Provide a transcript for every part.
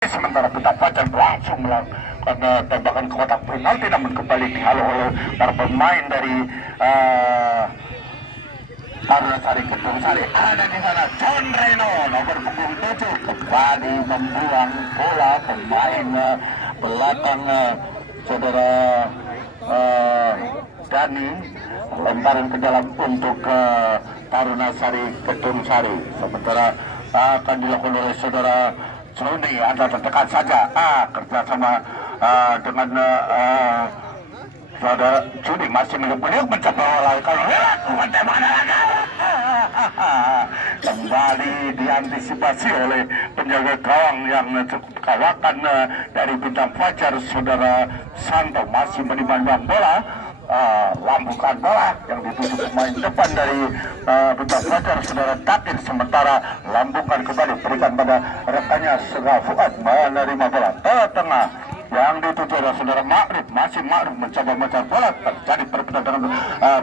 Sementara Bintang Fajar langsung melakukan tembakan ke kotak penalti, namun kembali dihalau oleh para pemain dari Taruna Sari Kedung Sari. Ada di sana John Reno nomor punggung 7 kembali membuang bola. Pemain belakang saudara Dani lemparan ke dalam untuk Taruna Sari Kedung Sari. Sementara akan dilakukan oleh saudara Joni. Anda terdekat saja kerjasama dengan saudara Juni masih beliau mencoba melakukan kembali diantisipasi oleh penjaga gawang yang cukup kawakan dari Bintang Fajar. Saudara Santo masih menimbang bola, lambungkan bola yang dituju pemain depan dari Bintang Fajar, saudara Takir. Sementara lambungkan kembali berikan pada rekannya Saudara Fuad, menerima bola ke tengah yang dituju oleh saudara Ma'rif. Masih Ma'rif mencoba mencari bola, terjadi perebutan dengan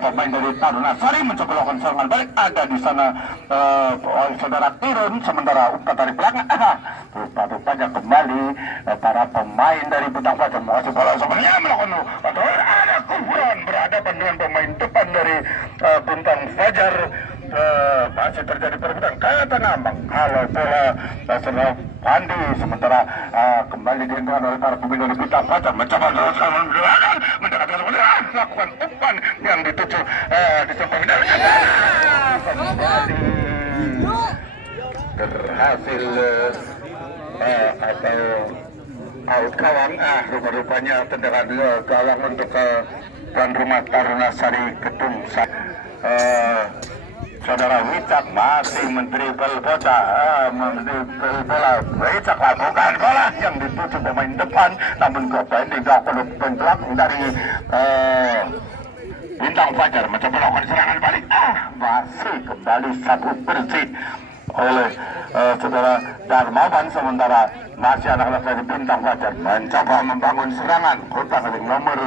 pemain dari Taruna Sari, mencoba melakukan serangan balik. Ada di sana saudara Tirun, sementara umpan dari belakang rupanya kembali para pemain dari Bintang Fajar mengasih bola sebenarnya melakukan ada kuburan berhadapan dengan pemain depan dari Bintang Fajar. Masih terjadi perebutan ke tengah, menghalau bola saudara Pandi. Sementara kembali dihentikan oleh para pemain dari Bintang Fajar, mencoba teruskan mendekatkan melakukan umpan yang dituju di samping dari kembali berhasil atau out gawang. Rupa-rupanya tendangan gawang untuk tuan rumah Taruna Sari Kedung Sari. Saudara Wicak masih mendribel bola. Wicak lakukan bola yang dituju pemain depan, namun kembali dilakukan belakang dari Bintang Fajar, mencoba melakukan serangan balik. Masih kembali satu bersih oleh saudara Darmawan. Sementara masih anak-anak dari Bintang Fajar mencoba membangun serangan. Kotak nomor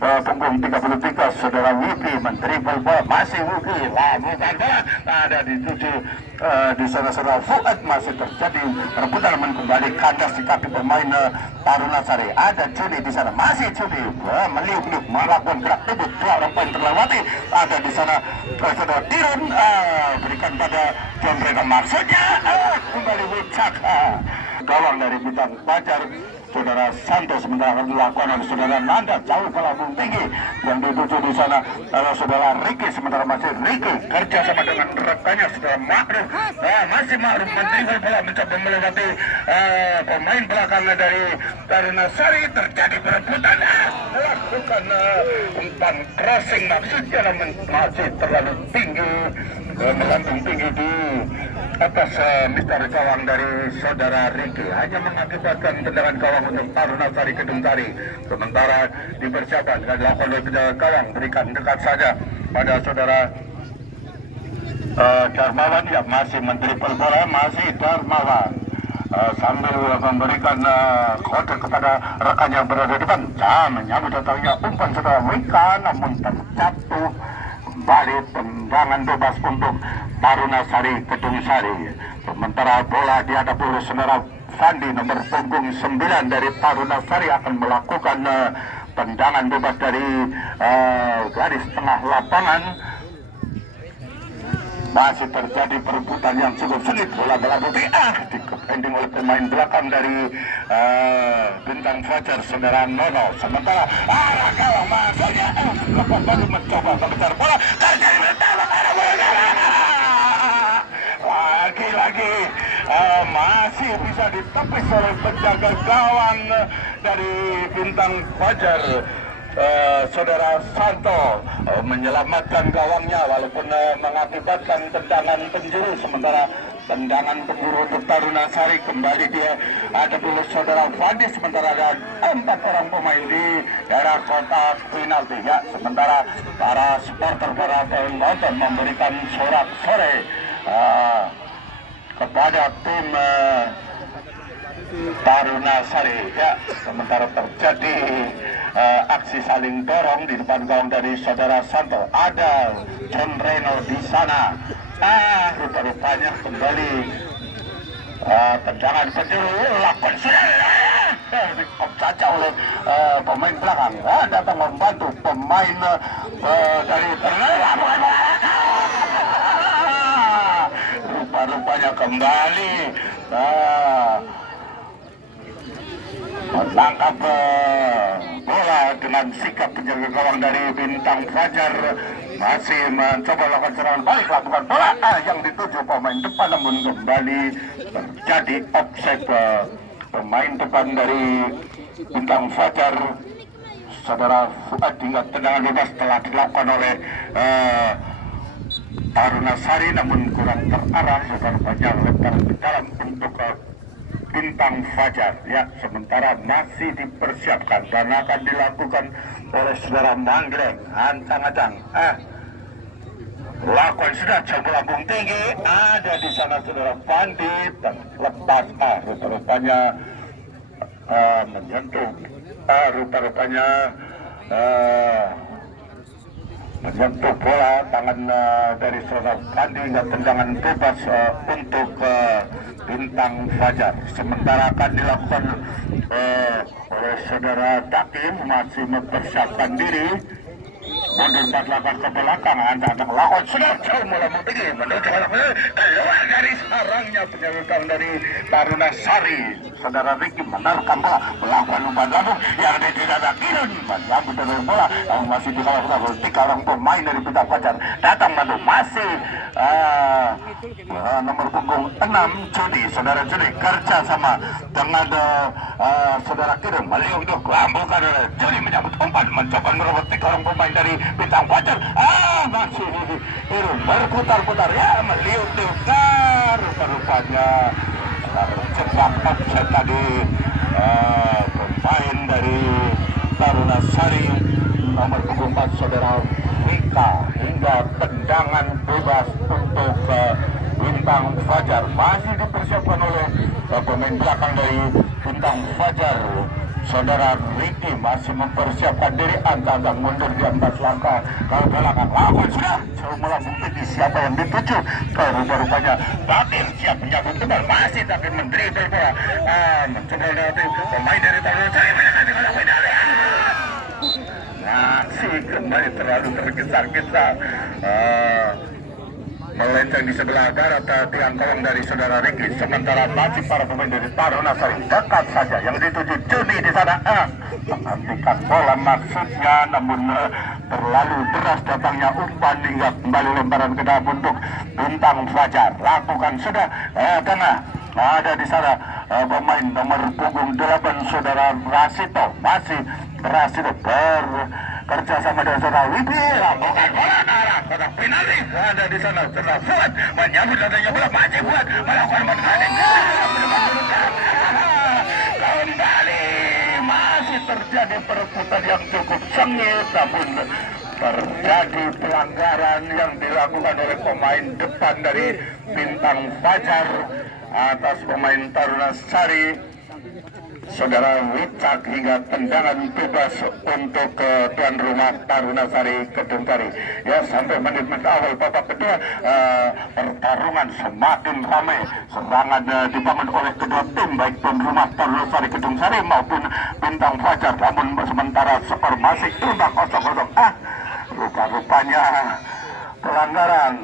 punggung 33 saudara Wiki mendribel bola. Masih Wiki lakukan bola, ada dituju di sana saudara Fuad. Masih terjadi rebutan, namun kembali kandas di kaki pemain Taruna Sari. Ada Juni di sana, masih Juni meliuk-liuk melakukan gerak tubuh. Dua orang poin terlewati. Ada di sana saudara Tirun, berikan pada John Reno, maksudnya kembali Wicak. Gawang dari Bintang Fajar saudara Santo, sementara akan dilakukan oleh saudara Nanda jauh ke lambung tinggi yang dituju di sana saudara Riki. Sementara masih Riki kerja sama dengan rekannya saudara Ma'ruf. Masih Ma'ruf mendribel bola, mencoba melewati pemain belakang dari Taruna Sari. Terjadi perebutan, melakukan umpan crossing maksudnya, namun masih terlalu tinggi, melambung tinggi di atas mister gawang dari saudara Riki, hanya mengakibatkan tendangan gawang untuk Taruna Sari Kedung Sari. Sementara dipersiapkan dengan dilakukan oleh penjaga gawang, berikan dekat saja pada saudara Darmawan yang masih mendribel bola. Masih Darmawan sambil memberikan kode kepada rekan yang berada di depan, menyambut datangnya umpan saudara Wika, namun terjatuh kembali. Tendangan bebas untuk Taruna Sari Kedung Sari. Sementara bola dihadapi oleh saudara Fandi nomor punggung 9 dari Taruna Sari akan melakukan tendangan bebas dari garis tengah lapangan. Masih terjadi perebutan yang cukup sulit. Bola putih dikepending oleh pemain belakang dari Bintang Fajar saudara Nono. Sementara kalau masuknya baru mencoba mengejar bola, terjadi pertama ada bola lagi masih bisa ditepis oleh penjaga gawang dari Bintang Fajar. Saudara Santo menyelamatkan gawangnya walaupun mengakibatkan tendangan penjuru. Sementara tendangan penjuru untuk Taruna Sari kembali dia ada dulu saudara Fandi. Sementara ada 4 orang pemain di daerah kotak penalti ya. Sementara para supporter, para penonton memberikan sorak-sorai kepada tim Taruna Sari ya. Sementara terjadi aksi saling dorong di depan gawang dari saudara Santo. Ada John Reno di sana. Rupa-rupanya kembali tendangan penjuru lakukan sudah dikop saja oleh pemain belakang. Datang membantu pemain dari rupa-rupanya kembali menangkap bola dengan sikap penjaga gawang dari Bintang Fajar, masih mencoba lakukan serangan balik, lakukan bola yang dituju pemain depan, namun kembali terjadi offside. Pemain depan dari Bintang Fajar, saudara Fuad, hingga tendangan bebas telah dilakukan oleh Taruna Sari, namun kurang terarah, rupanya lebar ke dalam untuk Bintang Fajar. Ya, sementara masih dipersiapkan dan akan dilakukan oleh saudara Manggreng. Ancang-ancang lakukan sudah, coba lambung tinggi, ada di sana saudara Pandit, dan lepas rupa-rupanya menyentuh menyentuh bola tangan dari saudara Pandi, hingga tendangan bebas untuk Bintang Fajar. Sementara akan dilakukan oleh saudara Dakim, masih mempersiapkan diri mundur 48 ke belakang. Antang lakukan sudah, jauh mulai tinggi menuju keluar dari sarangnya penjaga gawang dari Taruna Sari. Saudara Ricky menerkam bola, melakukan umpan lambung yang tidak ada kirim, menyambut dari bola yang masih dikawal oleh 3 orang pemain dari Bintang Fajar. Datang bantu masih nomor punggung 6 Judi, saudara Judi kerja sama dengan saudara Kirim, meliuk itu kelambungkan oleh Judi, menyambut umpan, mencoba merebut 3 orang pemain dari Bintang Fajar. Masih Kirim berputar-putar, ya meliuk tukar, rupa-rupanya terjebak offside tadi. Pemain dari Taruna Sari nomor punggung 4 saudara Rika, hingga tendangan bebas untuk Bintang Fajar. Masih dipersiapkan oleh pemain belakang dari Bintang Fajar, saudara Riki, masih mempersiapkan diri, antang mundur di 14 langkah ke belakang. Lakukan sudah, jauh melambung tinggi, siapa yang dituju? Rupa-rupanya Takir siap menyambut kembali, masih Takir mendribble bola, mencoba melewati pemain dari Taruna Sari, masih kembali terlalu tergesa-gesa, melenceng di sebelah darat tiang gawang dari saudara Riki. Sementara masih para pemain dari Taruna Sari dekat saja, yang dituju Juni di sana menghentikan bola maksudnya, namun terlalu deras datangnya umpan hingga kembali lemparan ke dalam untuk Bintang Fajar. Lakukan sudah tengah, ada di sana pemain nomor punggung 8 saudara Rasito, masih Rasito bekerja sama dengan saudara Wibi, lakukan bola arah kotak penalti. Ada di sana saudara Fuad, menyambut datangnya bola, masih Fuad melakukan pendekatan kembali. Masih terjadi perebutan yang cukup sengit, namun terjadi pelanggaran yang dilakukan oleh pemain depan dari Bintang Fajar atas pemain Taruna Sari, saudara Wicak, hingga tendangan bebas untuk tuan rumah Taruna Sari Kedung Sari. Ya, sampai menit-menit awal babak kedua pertarungan semakin ramai, serangan dibangun oleh kedua tim, baik tuan rumah Taruna Sari Kedung Sari maupun Bintang Fajar. Namun sementara skor masih imbang 0-0. Rupa-rupanya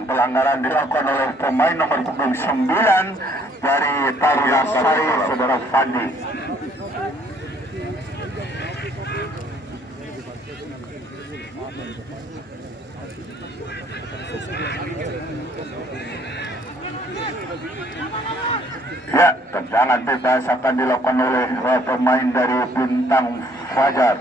pelanggaran dilakukan oleh pemain nomor punggung 9 dari Taruna Sari, saudara Fandi. Ya, tendangan bebas akan dilakukan oleh pemain dari Bintang Fajar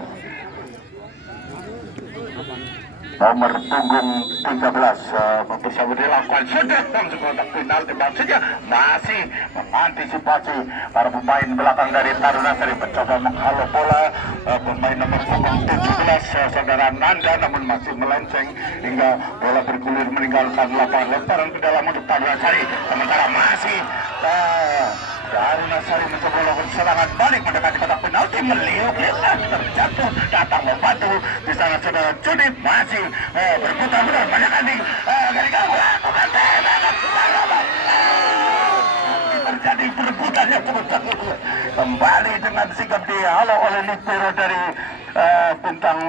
nomor punggung 13 mempersiapkan dilakukan sudah langsung kotak penalti, maksudnya masih mengantisipasi para pemain belakang dari Taruna Sari, mencoba menghalau bola pemain nomor punggung 17 saudara Nanda, namun masih melenceng hingga bola bergulir meninggalkan lapangan, lemparan ke dalam untuk Taruna Sari. Sementara masih Taruna Sari mencoba melakukan serangan balik mendekati kotak penalti, meliuk terjatuh, datang membantu di sana saudara Judit, masih berputar-putar mendekati dari gawang, terjadi bolanya kembali dengan sikap dihalau oleh libero dari bintang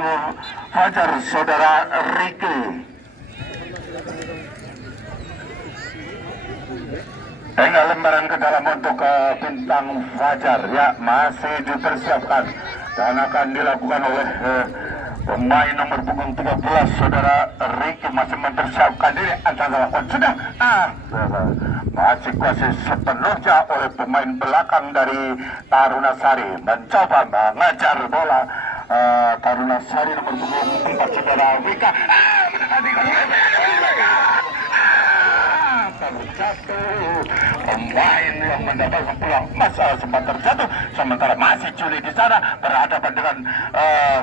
Fajar, saudara Ricky. Tinggal lembaran ke dalam untuk bintang Fajar, ya, masih dipersiapkan dan akan dilakukan oleh pemain nomor punggung 13 saudara Ricky, masih mempersiapkan diri akan dilakukan sudah masih kuasai sepenuhnya oleh pemain belakang dari Taruna Sari, mencoba mengajar bola. Taruna Sari nomor punggung 4 saudara Wika terjatuh, pemain yang mendapatkan peluang emas sempat terjatuh, sementara masih Juli di sana berhadapan dengan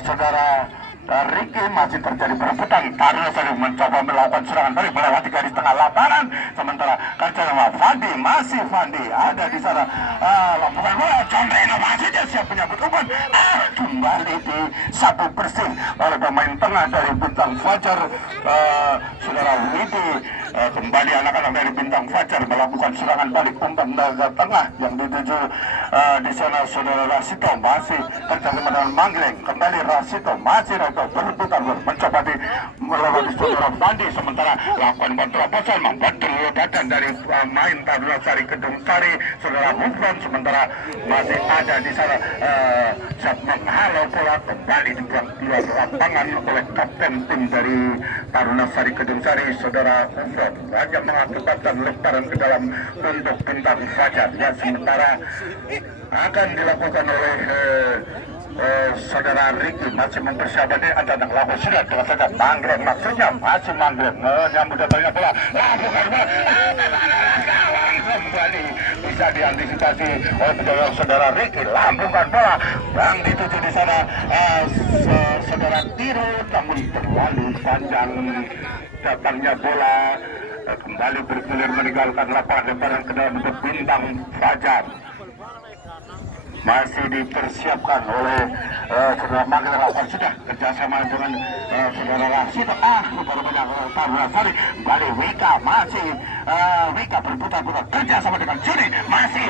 saudara Ricky. Masih terjadi perebutan. Taruna Sari mencoba melakukan serangan balik melewati garis tengah lapangan, sementara Kancana Fandi ada di sana. Lampungan bola, John Reno masih dia siap menyambut umpan. Kembali disapu bersih oleh pemain tengah dari bintang Fajar, saudara Widi. Kembali anak-anak dari bintang Fajar melakukan serangan balik umpan dari tengah yang dituju di sana saudara Rasito, masih kerjasama dengan Manggreng. Kembali Rasito masih berputar mencoba melewati saudara Fandi, sementara lakukan terobosan membantu ledakan dari main Taruna Sari Kedung Sari saudara Hufron, sementara masih ada di sana saat menghalau bola kembali dibuang keluar lapangan oleh kapten tim dari Taruna Sari Kedung Sari saudara Hufron, hanya mengakibatkan lemparan ke dalam untuk bintang Fajar, ya, sementara akan dilakukan oleh saudara Ricky. Masih mempersiapkan diri ada yang lakukan sudah dengan saja Manggreng, maksudnya masih Manggreng menyambut datangnya bola, lakukan bola kembali bisa diantisipasi oleh penjaga saudara Ricky, lambungkan bola yang dituju di sana saudara Tiro, namun terlalu panjang datangnya bola, kembali bergulir meninggalkan lapangan lemparan ke dalam untuk bintang Fajar. Masih dipersiapkan oleh saudara Manggreng, lakukan sudah kerjasama dengan saudara Rasito. Rupanya Taruna Sari kembali Wika, masih Wika berputar-putar kerjasama dengan Juni, masih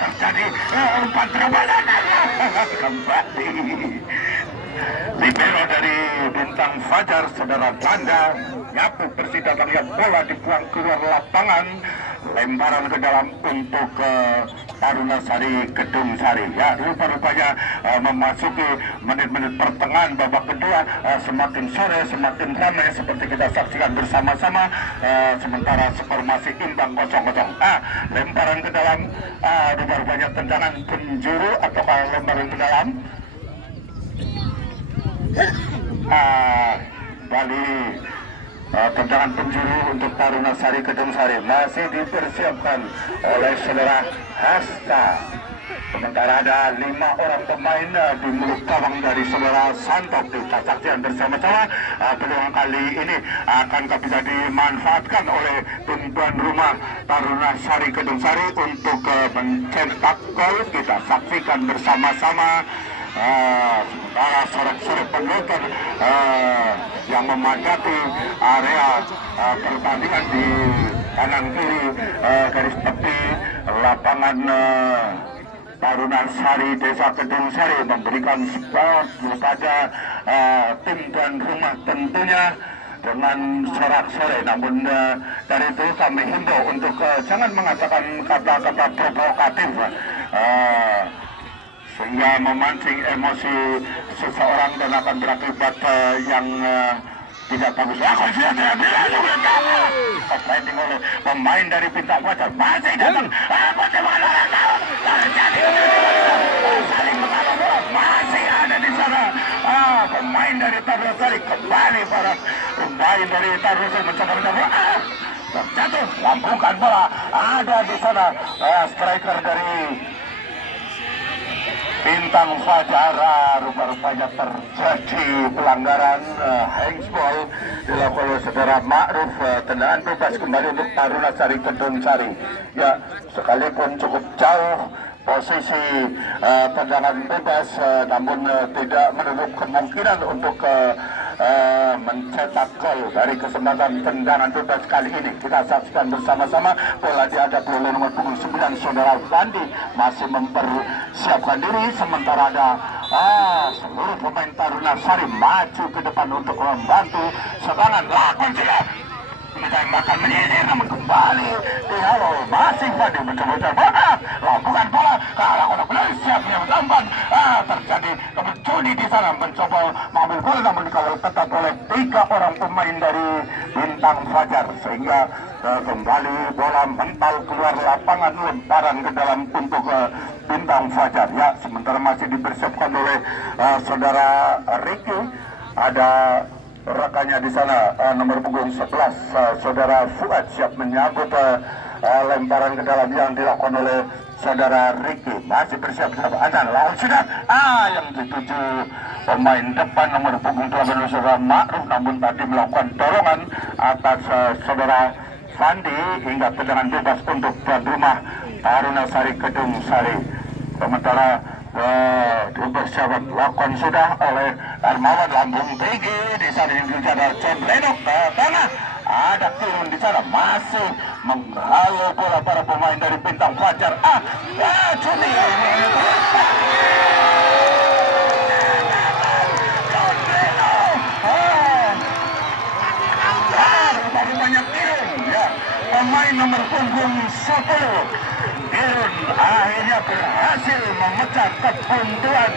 terjadi umpan terobosan kembali libero dari bintang Fajar saudara Tanda nyapu bersih datangnya bola dibuang keluar lapangan, lemparan ke dalam untuk Taruna Sari Kedung Sari, ya. Rupanya memasuki menit-menit pertengahan babak kedua, semakin sore semakin ramai seperti kita saksikan bersama-sama, sementara skor masih imbang 0-0. Lemparan ke dalam, rupanya tendangan penjuru atau lemparan ke dalam, Bali tendangan penjuru untuk Taruna Sari Kedung Sari masih dipersiapkan oleh saudara Hasta. Sementara ada 5 orang pemain di mulut gawang dari saudara Santok. Kita saksikan bersama-sama peluang kali ini akankah bisa dimanfaatkan oleh tim tuan rumah Taruna Sari Kedung Sari untuk mencetak gol. Kita saksikan bersama-sama. Sementara sorak-sorak penonton yang memadati area pertandingan di kanan kiri garis tepi lapangan Taruna Sari Desa Kedung Sari memberikan sport kepada tim tuan rumah tentunya dengan sorak-sorai. Namun dari itu kami himbau untuk jangan mengatakan kata-kata provokatif sehingga memancing emosi seseorang dan akan berakibat yang tidak bagus. Fighting oleh pemain dari bintang Fajar masih datang. Saling mengalah bola masih ada di sana. Pemain dari Taruna Sari kembali para pemain dari Taruna Sari mencoba bola. Terjatuh, lambungkan bola. Ada di sana striker dari bintang Fajar. Rupanya terjadi pelanggaran handsball dilakukan oleh saudara Ma'ruf. Tendangan bebas kembali untuk Taruna Sari Kedung Sari, ya, sekalipun cukup jauh posisi tendangan bebas, namun tidak menutup kemungkinan untuk mencetak gol dari kesempatan tendangan bebas kali ini. Kita saksikan bersama-sama bola dihadap oleh nomor punggung 9 saudara Fandi masih mempersiapkan diri, sementara ada seluruh pemain Taruna Sari maju ke depan untuk membantu serangan. Lakukan sudah menembakkan menyisir, namun kembali Diallo masih Fandi mencoba lakukan bola ke arah kotak penalti, siap yang tampan. Terjadi kebecuni di sana, mencoba mengambil bola namun dikawal ketat oleh 3 orang pemain dari Bintang Fajar, sehingga kembali bola mental keluar lapangan, lemparan ke dalam untuk Bintang Fajar. Ya, sementara masih dipersiapkan oleh saudara Ricky. Ada rekannya di sana, nomor punggung 11 saudara Fuad siap menyambut lemparan ke dalam yang dilakukan oleh saudara Ricky. Masih bersiap-siap, lawan sudah yang dituju pemain depan nomor punggung 12 saudara Ma'ruf, namun tadi melakukan dorongan atas saudara Fandi hingga tendangan bebas untuk tuan rumah Taruna Sari Kedung Sari. Sementara dipersiapkan lakukan sudah oleh Darmawan, lambung tinggi di sana yang bicara John Lenok ke tengah. Ada turun di sana, masih menghalau bola para pemain dari Bintang Fajar. Juni banyak turun ya, pemain nomor punggung 10 Irun akhirnya berhasil memecah kebuntuan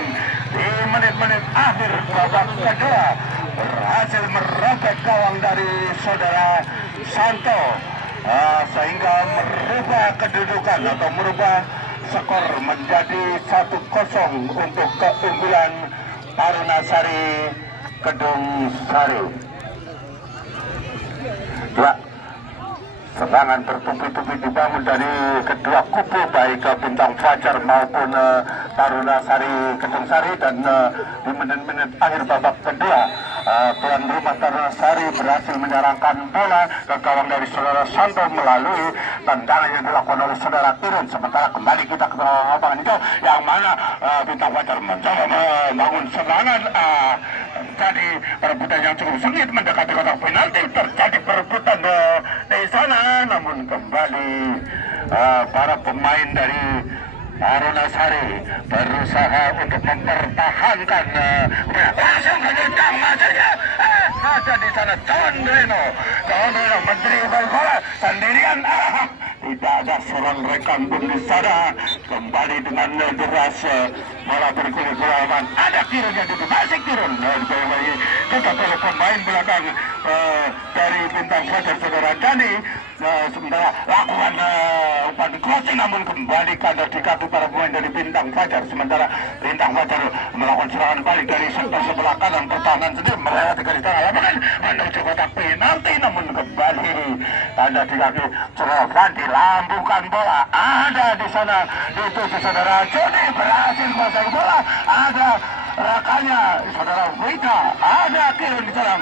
di menit-menit akhir babak kedua, berhasil merobek gawang dari saudara Santo, sehingga merubah kedudukan atau merubah skor menjadi 1-0 untuk keunggulan Taruna Sari Kedung Sari. Ya, serangan bertubi-tubi dibangun dari kedua kubu, baik Bintang Fajar maupun Taruna Sari Kedung Sari, dan di menit-menit akhir babak kedua tuan rumah Taruna Sari berhasil menyerangkan bola ke gawang dari saudara Santo melalui tendangan yang dilakukan oleh saudara Irun. Sementara kembali kita ke lapangan itu yang mana Bintang Fajar mencoba membangun serangan. Terjadi perebutan yang cukup sengit mendekati kotak penalti, terjadi perebutan di sana, namun kembali para pemain dari Taruna Sari berusaha untuk mempertahankan, langsung menendang masanya. Ada di sana John Reno mendribble bola sendirian. Tidak ada seorang rekan pun di sana. Kembali dengan deras bola bergulir ke lawan. Ada tirnya itu, masih turun tetap oleh pemain belakang dari Bintang Fajar saudara Dani. Sementara lakukan umpan crossing, namun kembali kandas di kaki para pemain dari Bintang Fajar. Sementara Bintang Fajar melakukan serangan balik dari sektor sebelah kanan, pertahanan sendiri melewati garis tengah lapangan menuju kotak penalti, namun kembali kandas di kaki saudara Fandi, lambungkan bola. Ada di sana dituju saudara Joni, berhasil menguasai bola. Ada rekannya saudara Wika, ada kirim di sana.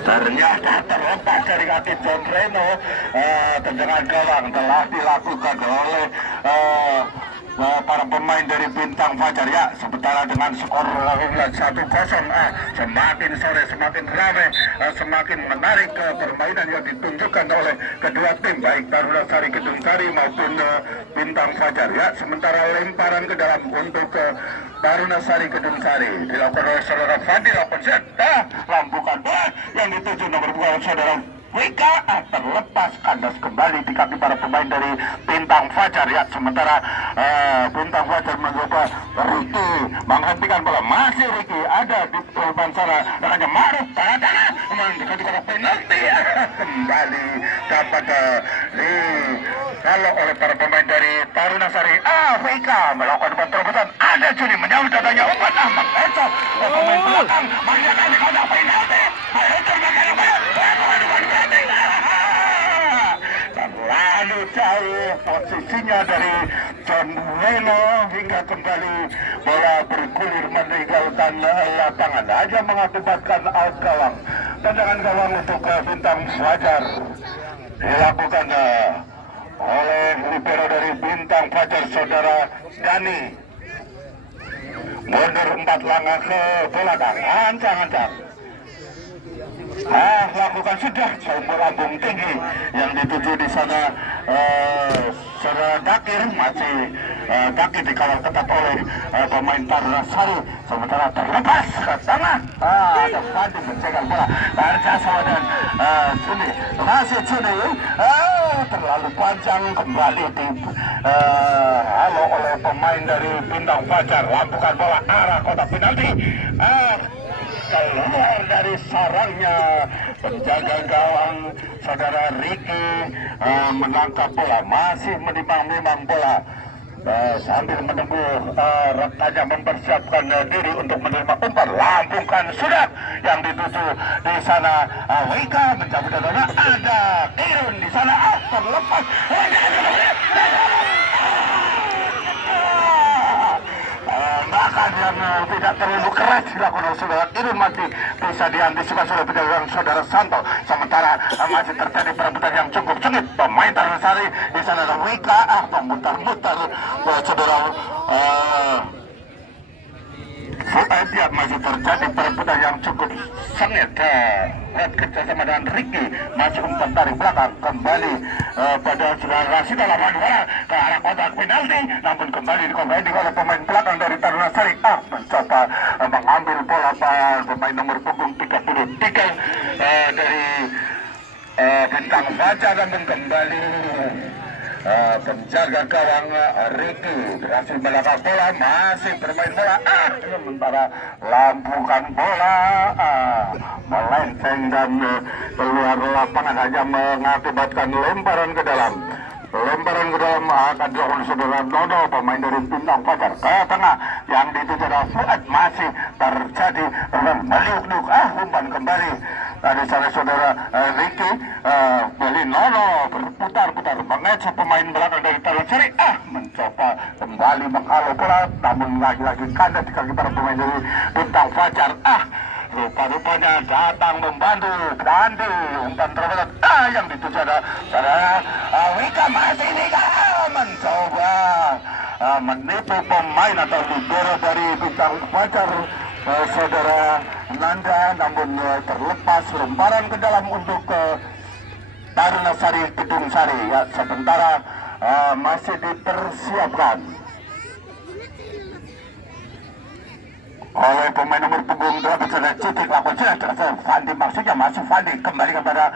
Ternyata terlepas dari kaki John Reno. Tendangan gawang telah dilakukan oleh para pemain dari Bintang Fajar. Ya, sementara dengan skor 1-0, semakin sore semakin ramai, semakin menarik permainan yang ditunjukkan oleh kedua tim, baik Taruna Sari Kedung Sari maupun Bintang Fajar. Ya, sementara lemparan ke dalam untuk Taruna Sari Kedung Sari dilakukan oleh saudara Fadil, lampukan bola yang dituju nomor 2 saudara Wika, terlepas kandas kembali di kaki para pemain dari Bintang Fajar. Ya, sementara Bintang Fajar mencoba Ricky menghentikan bola, masih Ricky ada di depan sana, rekannya Ma'ruf tanah mendekati kotak penalti. Kembali dapat kalau oleh para pemain dari Taruna Sari. Wika melakukan umpan terobosan, ada Juni menyambut datanya umpan mengecoh pemain belakang menjaga kotak penalti. Lalu jauh posisinya dari John Reno hingga kembali bola bergulir meninggalkan lapangan, hanya mengakibatkan out gawang. Tendangan gawang untuk Bintang Fajar dilakukan oleh libero dari Bintang Fajar saudara Dani. Mundur 4 langkah ke belakang, ancang-ancang. Lakukan sudah seumur lambung tinggi yang dituju di sana. Saudara Dakir masih Dakir dikawal ketat oleh pemain Taruna Sari, sementara terlepas ke tengah. Ada Fandi mencegal bola Arjasa dan Juni masih Juni. Terlalu panjang kembali di halo oleh pemain dari Bintang Fajar, lampukan bola arah kotak penalti. Keluar dari sarangnya penjaga gawang saudara Ricky, menangkap bola, masih menimang-nimang bola sambil menunggu rekannya mempersiapkan diri untuk menerima umpan. Lambungkan sudah yang dituju di sana. Wika mencabut dana, ada Irun di sana, terlepas. Bahkan yang tidak terlalu keras dilakukan oleh saudara Irun masih bisa diantisipasi oleh penjaga saudara Santo. Sementara masih terjadi perebutan yang cukup sengit. Pemain Taruna Sari di sana ada Wika, memutar-mutar saudara Fuadiat, masih terjadi perebutan yang cukup sengit. Lihat kerjasama dengan Ricky, masih umpan tarik belakang kembali pada saudara Rasida, lawan bola ke arah kotak penalti, namun kembali dikompeti oleh pemain belakang dari Taruna Sari. Mencoba mengambil bola pemain nomor punggung 33 dari Bintang Fajar, namun kembali penjaga gawang Ricky berhasil menangkap bola, masih bermain bola. Sementara lambungkan bola melenceng dan keluar lapangan, hanya mengakibatkan lemparan ke dalam. Lemparan ke dalam akan dilakukan saudara Nono, pemain dari Bintang Fajar, ke tengah yang dituju Fuad, masih terjadi meliuk-liuk. Umpan kembali dari sana saudara Ricky, beli Nono berputar-putar mengecoh pemain belakang dari Taruna Sari, mencoba kembali menghalau bola, namun lagi-lagi kandas di kaki para pemain dari Bintang Fajar. Rupa-rupanya datang membantu Dandi, umpan terberat yang dituju ada saudara Wika, masih Wika mencoba menipu pemain atau libero dari Bintang Fajar saudara Nanda, namun terlepas. Lemparan ke dalam untuk Taruna Sari Gedung Sari. Ya, sementara masih dipersiapkan oleh pemain nomor punggung 8 sudah Citik, lakukan sudah terasa Fandi, maksudnya masih Fandi kembali kepada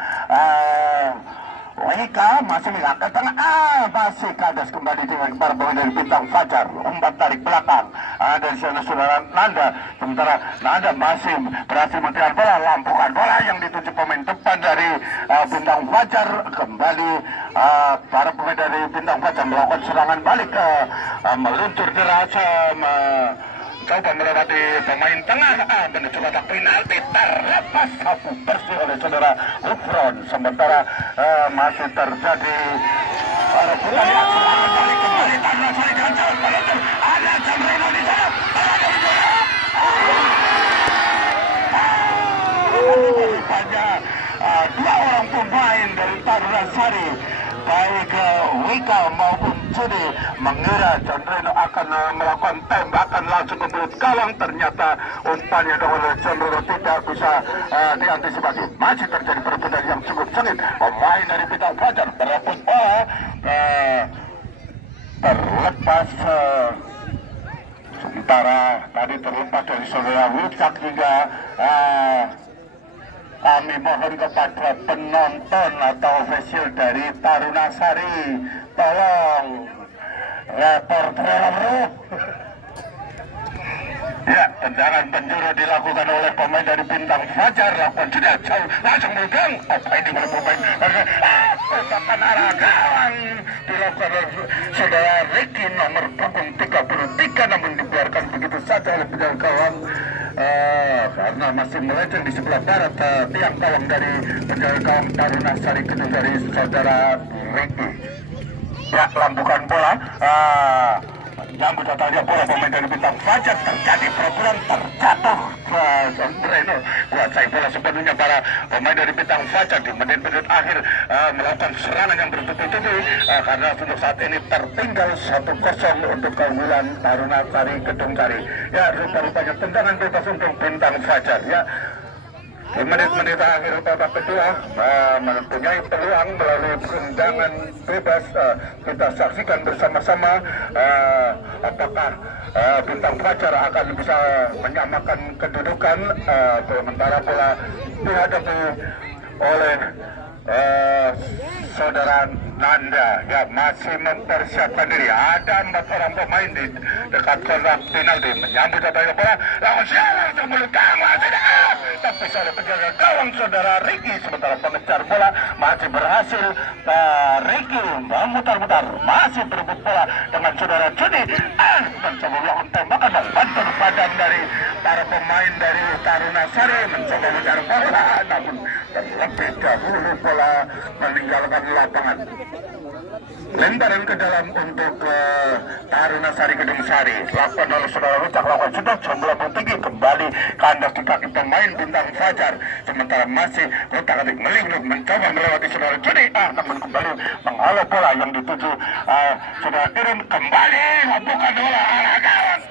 Wika, masih Wika ke tengah, masih kandas kembali dengan para pemain dari Bintang Fajar. Umpan tarik belakang dari sana saudara Nanda, sementara Nanda masih berhasil mengejar bola, lampukan bola yang dituju pemain depan dari Bintang Fajar. Kembali para pemain dari Bintang Fajar melakukan serangan balik, meluncur deras, coba melewati pemain tengah, menuju kotak penalti, terlepas sapu bersih oleh saudara Ufron. Sementara masih terjadi rebutan yang serangan balik kembali. Taruna Sari gagal meluncur, ada Jamreno di sana, daripada dua orang pemain dari Taruna Sari, baik Wika maupun Juni, mengira Jamreno akan melakukan tembakan langsung ke mulut gawang. Ternyata umpannya oleh Jamreno tidak bisa diantisipasi. Masih terjadi perebutan yang cukup sengit. Pemain dari Bintang Fajar berebut bola, terlepas. Sementara tadi terlepas dari saudara Wicak hingga kami mohon kepada penonton atau official dari Taruna Sari, tolong reporter. Ya, tendangan penjuru dilakukan oleh pemain dari Bintang Fajar, lakukan sudah jauh, langsung megang. Apa ini oleh pemain? Tembakan arah gawang dilakukan oleh saudara Ricky nomor punggung 33, namun dibiarkan begitu saja oleh penjaga gawang. Karena masih melenceng di sebelah barat tiang gawang dari penjaga gawang Taruna Sari Gedung dari saudara Ricky. Ya, lampukan bola, yang datangnya bola pemain dari Bintang Fajar, terjadi perebutan, terjatuh Breno kuasai bola sepenuhnya para pemain dari Bintang Fajar di menit-menit akhir melakukan serangan yang bertubi-tubi karena untuk saat ini tertinggal 1-0 untuk keunggulan Taruna Sari Kedung Sari. Ya, rupa-rupanya tendangan bebas untuk Bintang Fajar ya. Di menit-menit akhir babak kedua mempunyai peluang melalui tendangan bebas. Kita saksikan bersama-sama apakah Bintang Fajar akan bisa menyamakan kedudukan sementara bola dihadapi oleh saudara Nanda ya masih mempersiapkan diri. Ada 4 orang pemain di dekat kotak penalti menyambut datangnya bola lawan sialan sebelum gawang tapi salah penjaga gawang saudara Ricky sementara pengejar bola masih berhasil Ricky memutar-mutar masih berebut bola dengan saudara Juni mencoba melakukan tembakan dan bantu badan dari para pemain dari Taruna Sari mencoba mencari bola namun terlebih dahulu bola meninggalkan lapangan. Lemparan ke dalam untuk Taruna Sari Kedung Sari lakukan oleh saudara Wicak lakukan sudah jumlah tinggi kembali kandas di kaki pemain Bintang Fajar sementara masih otak-atik melinglung mencoba melewati saudara Juni namun kembali menghalau bola yang dituju saudara Irin kembali membuka bola arah gawang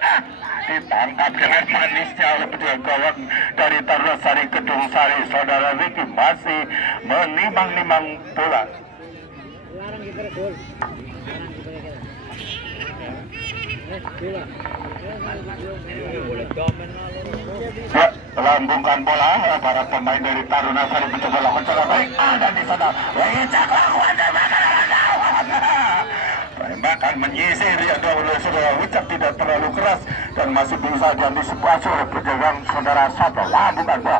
ditangkap dengan manisnya oleh penjaga gawang dari Taruna Sari Kedung Sari. Saudara Ricky masih menimang-nimang bola. Ya, lambungkan bola para pemain dari Taruna Sari mencoba lakukan cara baik dan di sana Wicak lakukan tembakan menyisir ya dahulu saudara Wicak tidak terlalu keras dan masih bisa diantisipasi oleh penjagaan saudara Sato. Bukan bola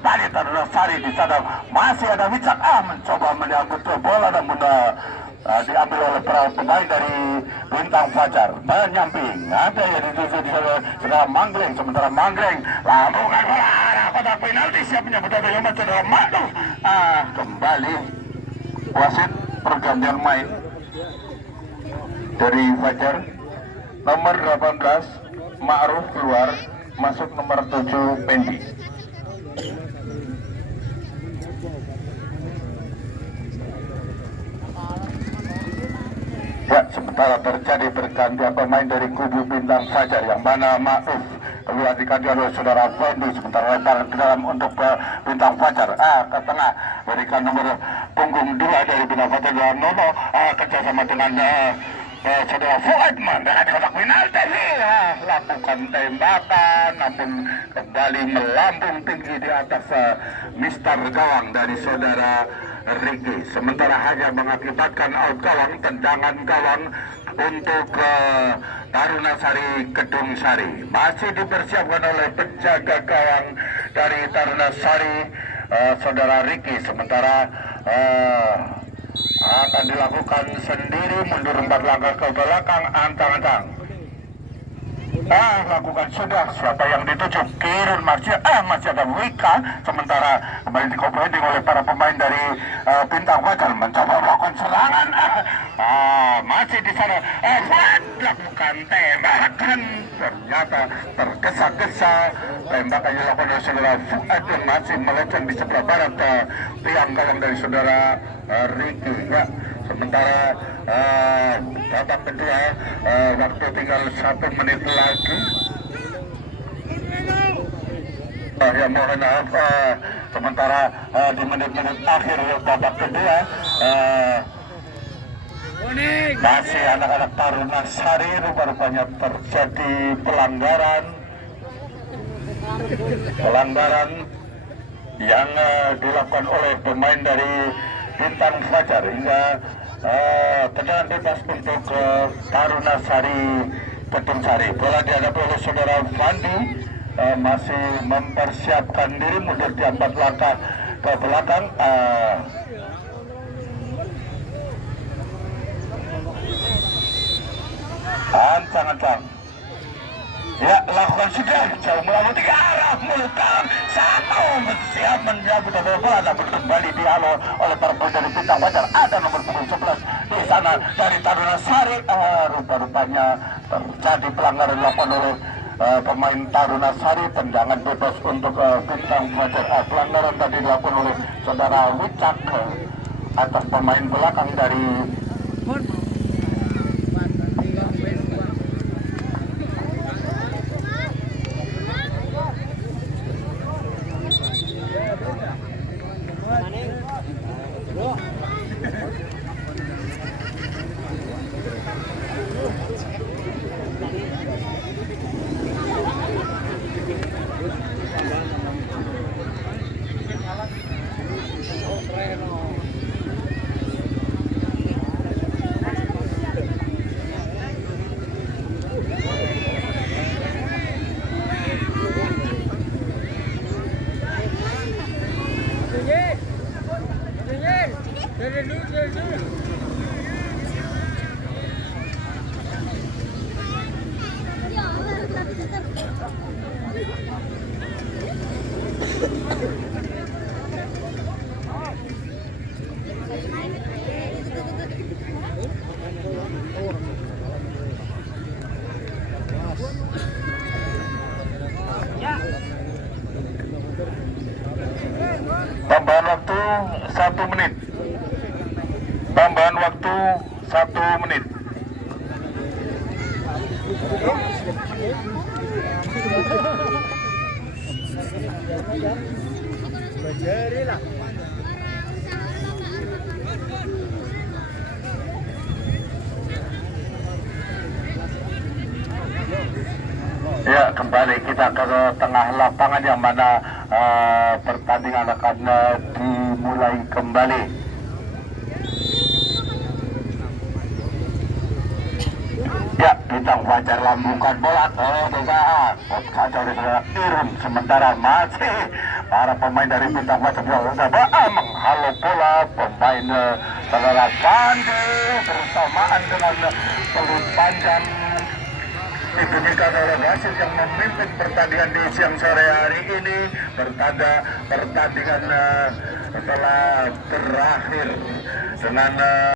balik Taruna Sari di sana masih ada Wicak mencoba menyambut bola namun diambil oleh para pemain dari Bintang Fajar menyamping ada yang dituju di saudara Manggreng sementara Manggreng lambungkan bola arah kotak penalti siap menyambut bola saudara Madu kembali wasit pergantian main dari Fajar nomor 18 Ma'ruf keluar masuk nomor 7 Pendi. Ya, sementara terjadi pergantian pemain dari kubu Bintang Fajar yang mana Ma'ruf keluar diganti oleh saudara Fendi sementara lemparan ke dalam untuk Bintang Fajar ke tengah berikan nomor punggung 2 dari Bintang Fajar dan Nono kerjasama dengan saudara Fuadman dengan kotak penalti lakukan tembakan namun kembali melambung tinggi di atas Mister Gawang dari saudara Ricky sementara hanya mengakibatkan out gawang tendangan gawang untuk Taruna Sari Kedung Sari masih dipersiapkan oleh penjaga gawang dari Taruna Sari saudara Ricky sementara akan dilakukan sendiri mundur 4 langkah ke belakang antang-antang lakukan sudah siapa yang dituju Kirun masih ada Wika sementara kembali dikompleting oleh para pemain dari Bintang Fajar mencoba melakukan serangan masih di sana lakukan tembakan ternyata tergesa-gesa tembakan yang dilakukan oleh saudara Fuad yang masih meleceng di sebelah barat tiang gawang dari saudara Ricky ya sementara babak kedua waktu tinggal 1 menit lagi ya mohon maaf sementara di menit-menit akhir babak kedua masih anak-anak Taruna Sari rupanya terjadi pelanggaran yang dilakukan oleh pemain dari Bintang Fajar hingga tendangan bebas untuk Taruna Sari Kedung Sari. Bola dihadapi oleh saudara Fandi masih mempersiapkan diri mundur di 4 langkah ke belakang. Ancang-ancang ya lakukan sudah jauh melawan 3 arah mulutkan satu siap menjaga bola namun kembali dihalau oleh para pemain dari Bintang Fajar ada nomor punggung 11 di sana dari Taruna Sari rupa-rupanya terjadi pelanggaran dilakukan oleh pemain Taruna Sari. Tendangan bebas untuk Bintang Fajar. Pelanggaran tadi dilakukan oleh saudara Wicak atas pemain belakang dari tambahan waktu 1 menit. Tambahan waktu 1 menit. Ya, kembali kita ke tengah lapangan yang mana pertandingan akan dimulai kembali. Ya, Bintang Fajar lambungkan bola ke depan. Kacau di saudara Irun. Sementara masih para pemain dari Bintang Fajar menghalau bola. Pemain saudara Pandi bersamaan dengan peluit panjang. Diberikan oleh wasit yang memimpin pertandingan di siang sore hari ini. Pertandingan telah berakhir dengan